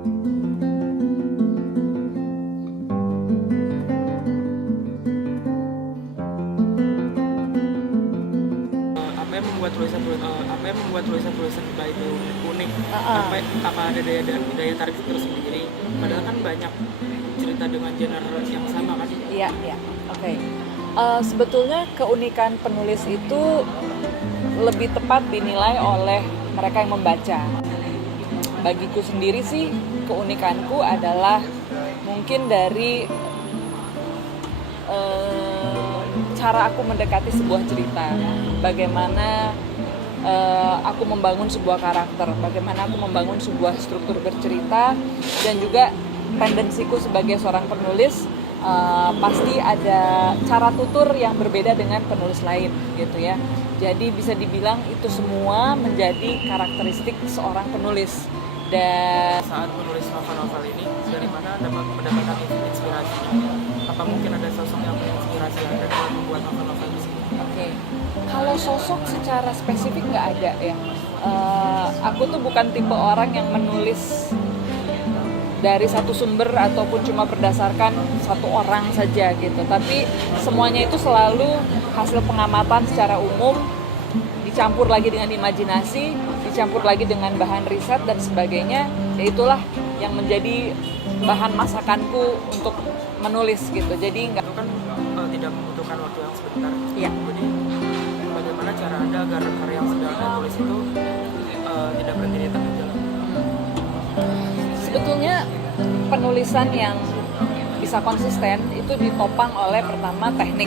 Apa yang membuat tulisan Mbak itu unik? Apa ada daya tarik tersendiri? Padahal kan banyak cerita dengan genre yang sama kan? Iya, iya. Oke. Sebetulnya keunikan penulis itu lebih tepat dinilai oleh mereka yang membaca. Bagiku sendiri sih, keunikanku adalah mungkin dari cara aku mendekati sebuah cerita. Bagaimana aku membangun sebuah karakter, bagaimana aku membangun sebuah struktur bercerita, dan juga tendensiku sebagai seorang penulis pasti ada cara tutur yang berbeda dengan penulis lain gitu ya. Jadi bisa dibilang itu semua menjadi karakteristik seorang penulis. Dan saat menulis novel-novel ini, dari mana Anda mendapatkan inspirasinya? Apa mungkin ada sosok yang menginspirasi Anda dalam membuat novel-novel di sini? Oke. Kalau sosok secara spesifik nggak ada ya. Aku tuh bukan tipe orang yang menulis dari satu sumber ataupun cuma berdasarkan satu orang saja gitu. Tapi semuanya itu selalu hasil pengamatan secara umum, dicampur lagi dengan imajinasi, dicampur lagi dengan bahan riset dan sebagainya. Ya itulah yang menjadi bahan masakanku untuk menulis gitu. Jadi nggak Itu kan tidak membutuhkan waktu yang sebentar. Iya. Jadi bagaimana cara Anda agar karya yang sedang Anda tulis itu tidak berhenti di tengah jalan? Sebetulnya penulisan yang bisa konsisten itu ditopang oleh pertama teknik.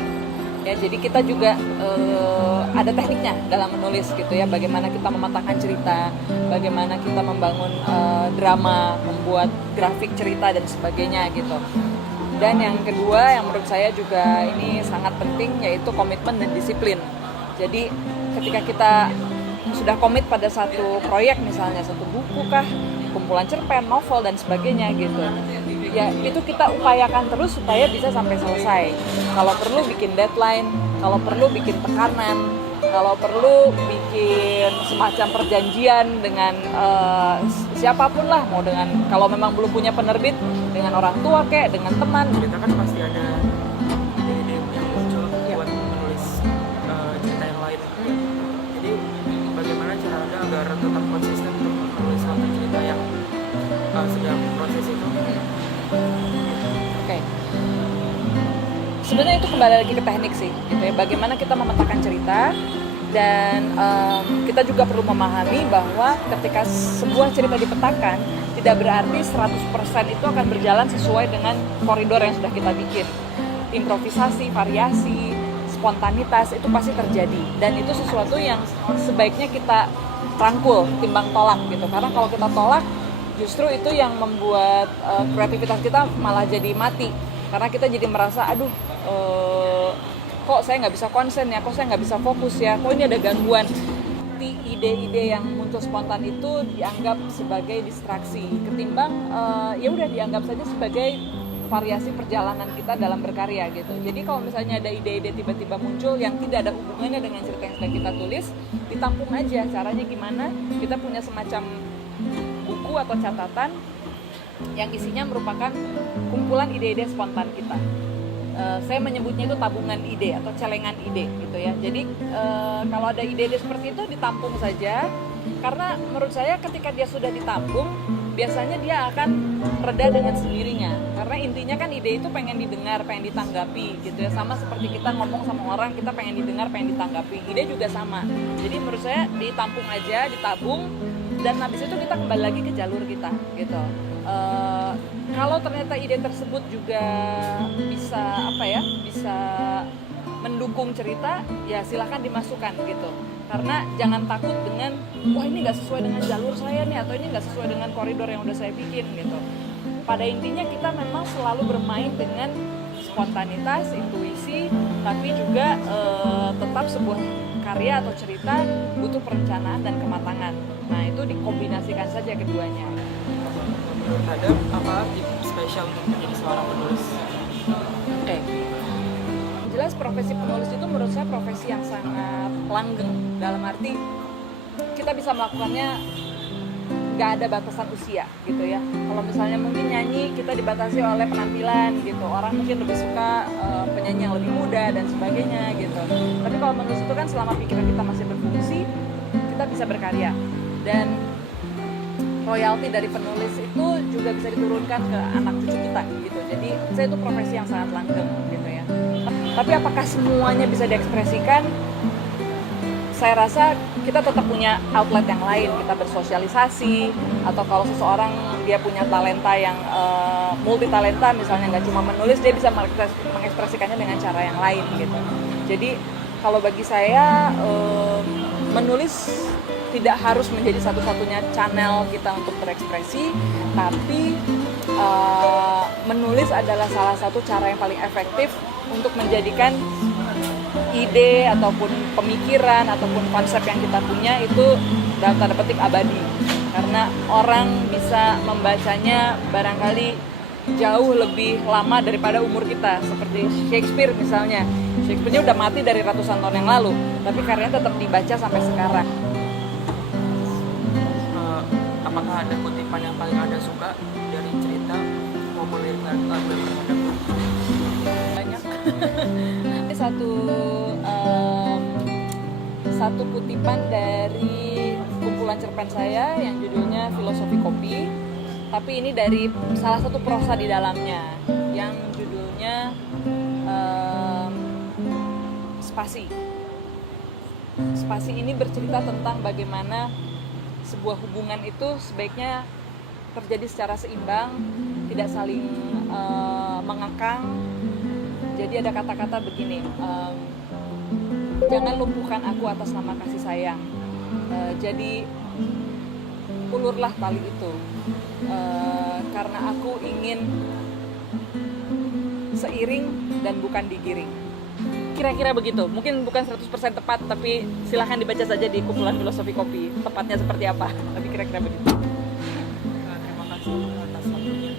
Ya, jadi kita juga ada tekniknya dalam menulis gitu ya. Bagaimana kita mematahkan cerita, bagaimana kita membangun drama, membuat grafik cerita dan sebagainya gitu. Dan yang kedua yang menurut saya juga ini sangat penting yaitu komitmen dan disiplin. Jadi ketika kita sudah komit pada satu proyek, misalnya satu buku kah, kumpulan cerpen, novel dan sebagainya gitu, ya itu kita upayakan terus supaya bisa sampai selesai. Kalau perlu bikin deadline, kalau perlu bikin tekanan, kalau perlu bikin semacam perjanjian dengan siapapun lah, mau dengan, kalau memang belum punya penerbit, dengan orang tua kayak dengan teman. Cerita kan pasti ada ide-ide yang muncul buat menulis cerita yang lain. Jadi bagaimana cara Anda agar tetap konsisten untuk menulis satu cerita yang sedang proses itu? Oke. Sebenarnya itu kembali lagi ke teknik sih, gitu ya. Bagaimana kita memetakan cerita, dan kita juga perlu memahami bahwa ketika sebuah cerita dipetakan, tidak berarti 100% itu akan berjalan sesuai dengan koridor yang sudah kita bikin. Improvisasi, variasi, spontanitas itu pasti terjadi, dan itu sesuatu yang sebaiknya kita rangkul timbang tolak gitu. Karena kalau kita tolak, justru itu yang membuat kreativitas kita malah jadi mati. Karena kita jadi merasa, aduh, kok saya nggak bisa konsen ya, kok saya nggak bisa fokus ya, kok ini ada gangguan. Ide-ide yang muncul spontan itu dianggap sebagai distraksi, ketimbang ya udah dianggap saja sebagai variasi perjalanan kita dalam berkarya gitu. Jadi kalau misalnya ada ide-ide tiba-tiba muncul yang tidak ada hubungannya dengan cerita yang sedang kita tulis, ditampung aja. Caranya gimana? Kita punya semacam buku atau catatan yang isinya merupakan kumpulan ide-ide spontan kita. Saya menyebutnya itu tabungan ide atau celengan ide gitu ya. Jadi kalau ada ide-ide seperti itu ditampung saja, karena menurut saya ketika dia sudah ditampung, biasanya dia akan reda dengan sendirinya. Karena intinya kan ide itu pengen didengar, pengen ditanggapi gitu ya. Sama seperti kita ngomong sama orang, kita pengen didengar, pengen ditanggapi. Ide juga sama. Jadi menurut saya ditampung aja, ditabung, dan habis itu kita kembali lagi ke jalur kita gitu. Kalau ternyata ide tersebut juga bisa bisa mendukung cerita, ya silahkan dimasukkan gitu. Karena jangan takut dengan, wah ini nggak sesuai dengan jalur saya nih, atau ini nggak sesuai dengan koridor yang udah saya bikin gitu. Pada intinya kita memang selalu bermain dengan spontanitas, intuisi, tapi juga tetap sebuah karya atau cerita butuh perencanaan dan kematangan. Nah itu dikombinasikan saja keduanya. Menurut Anda apa tips spesial untuk menjadi seorang penulis? Oke. Jelas profesi penulis itu menurut saya profesi yang sangat langgeng, dalam arti kita bisa melakukannya nggak ada batasan usia gitu ya. Kalau misalnya mungkin nyanyi kita dibatasi oleh penampilan gitu, orang mungkin lebih suka penyanyi yang lebih muda dan sebagainya gitu. Tapi kalau menulis itu kan selama pikiran kita masih berfungsi, kita bisa berkarya. Dan royalti dari penulis itu juga bisa diturunkan ke anak cucu kita gitu. Jadi saya itu profesi yang sangat langgeng gitu ya. Tapi apakah semuanya bisa diekspresikan? Saya rasa kita tetap punya outlet yang lain, kita bersosialisasi, atau kalau seseorang dia punya talenta yang multi talenta, misalnya nggak cuma menulis, dia bisa mengekspresikannya dengan cara yang lain gitu. Jadi kalau bagi saya menulis tidak harus menjadi satu-satunya channel kita untuk berekspresi, tapi menulis adalah salah satu cara yang paling efektif untuk menjadikan ide ataupun pemikiran ataupun konsep yang kita punya itu dalam tanda petik abadi, karena orang bisa membacanya barangkali jauh lebih lama daripada umur kita. Seperti Shakespeare misalnya, Shakespeare-nya udah mati dari ratusan tahun yang lalu, tapi karyanya tetap dibaca sampai sekarang. Apakah ada kutipan yang paling Anda suka dari cerita maupun lirik lagu yang pernah Anda buat? Banyak. Satu kutipan dari kumpulan cerpen saya yang judulnya Filosofi Kopi, tapi ini dari salah satu prosa di dalamnya yang judulnya Spasi. Spasi ini bercerita tentang bagaimana sebuah hubungan itu sebaiknya terjadi secara seimbang, tidak saling mengekang. Jadi ada kata-kata begini, jangan lumpuhkan aku atas nama kasih sayang. Jadi ulurlah tali itu, karena aku ingin seiring dan bukan digiring. Kira-kira begitu, mungkin bukan 100% tepat, tapi silahkan dibaca saja di kumpulan Filosofi Kopi tepatnya seperti apa, tapi kira-kira begitu. Terima kasih atas waktunya.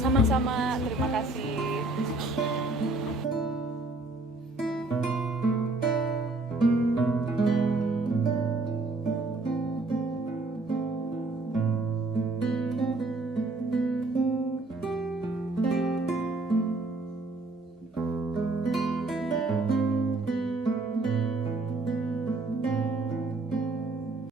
Sama-sama, terima kasih.